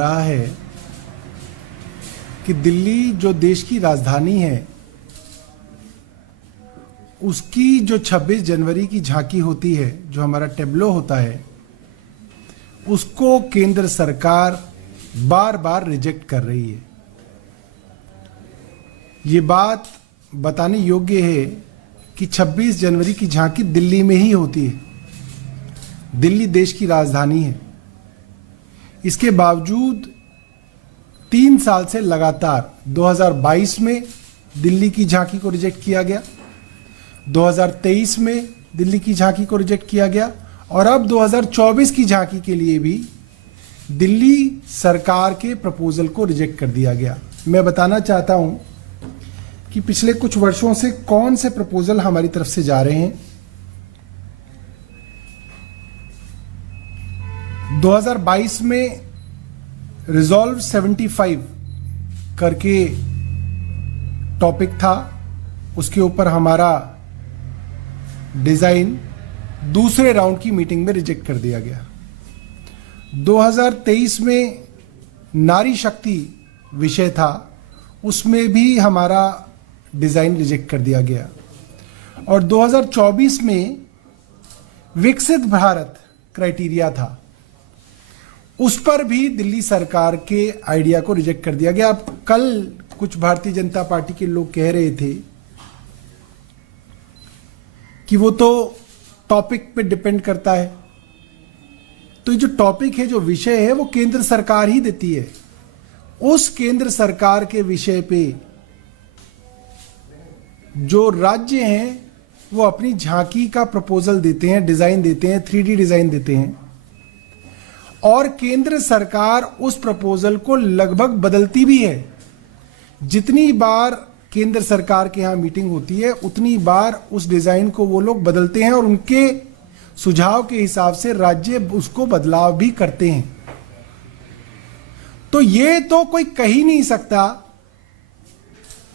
रहा है कि दिल्ली जो देश की राजधानी है, उसकी जो 26 जनवरी की झांकी होती है, जो हमारा टेब्लो होता है, उसको केंद्र सरकार बार बार रिजेक्ट कर रही है। ये बात बताने योग्य है कि 26 जनवरी की झांकी दिल्ली में ही होती है। दिल्ली देश की राजधानी है। इसके बावजूद 3 साल से लगातार 2022 में दिल्ली की झांकी को रिजेक्ट किया गया, 2023 में दिल्ली की झांकी को रिजेक्ट किया गया और अब 2024 की झांकी के लिए भी दिल्ली सरकार के प्रपोजल को रिजेक्ट कर दिया गया। मैं बताना चाहता हूं कि पिछले कुछ वर्षों से कौन से प्रपोजल हमारी तरफ से जा रहे हैं। 2022 में रिजॉल्व 75 करके टॉपिक था, उसके ऊपर हमारा डिजाइन दूसरे राउंड की मीटिंग में रिजेक्ट कर दिया गया। 2023 में नारी शक्ति विषय था, उसमें भी हमारा डिजाइन रिजेक्ट कर दिया गया और 2024 में विकसित भारत क्राइटेरिया था, उस पर भी दिल्ली सरकार के आइडिया को रिजेक्ट कर दिया गया। अब कल कुछ भारतीय जनता पार्टी के लोग कह रहे थे कि वो तो टॉपिक पे डिपेंड करता है, तो ये जो टॉपिक है, जो विषय है, वो केंद्र सरकार ही देती है। उस केंद्र सरकार के विषय पे जो राज्य हैं वो अपनी झांकी का प्रपोजल देते हैं, डिजाइन देते हैं, 3D डिजाइन देते हैं और केंद्र सरकार उस प्रपोजल को लगभग बदलती भी है। जितनी बार केंद्र सरकार के यहां मीटिंग होती है, उतनी बार उस डिजाइन को वो लोग बदलते हैं और उनके सुझाव के हिसाब से राज्य उसको बदलाव भी करते हैं। तो ये तो कोई कह ही नहीं सकता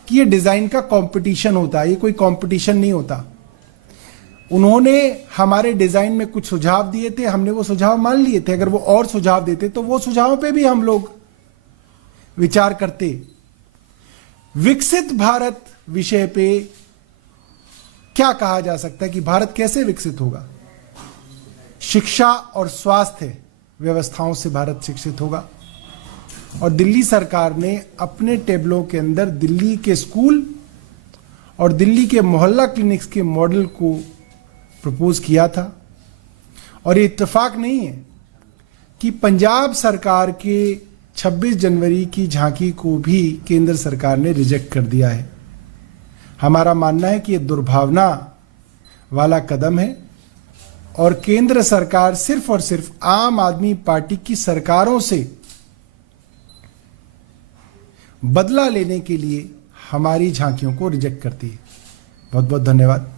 कि ये डिजाइन का कंपटीशन होता है। ये कोई कंपटीशन नहीं होता। उन्होंने हमारे डिजाइन में कुछ सुझाव दिए थे, हमने वो सुझाव मान लिए थे। अगर वो और सुझाव देते तो वो सुझावों पे भी हम लोग विचार करते। विकसित भारत विषय पे क्या कहा जा सकता है कि भारत कैसे विकसित होगा? शिक्षा और स्वास्थ्य व्यवस्थाओं से भारत शिक्षित होगा। और दिल्ली सरकार ने अपने टेबलों के अंदर दिल्ली के स्कूल और दिल्ली के मोहल्ला क्लिनिक्स के मॉडल को प्रपोज किया था। और ये इत्तेफाक नहीं है कि पंजाब सरकार के 26 जनवरी की झांकी को भी केंद्र सरकार ने रिजेक्ट कर दिया है। हमारा मानना है कि ये दुर्भावना वाला कदम है और केंद्र सरकार सिर्फ और सिर्फ आम आदमी पार्टी की सरकारों से बदला लेने के लिए हमारी झांकियों को रिजेक्ट करती है। बहुत बहुत धन्यवाद।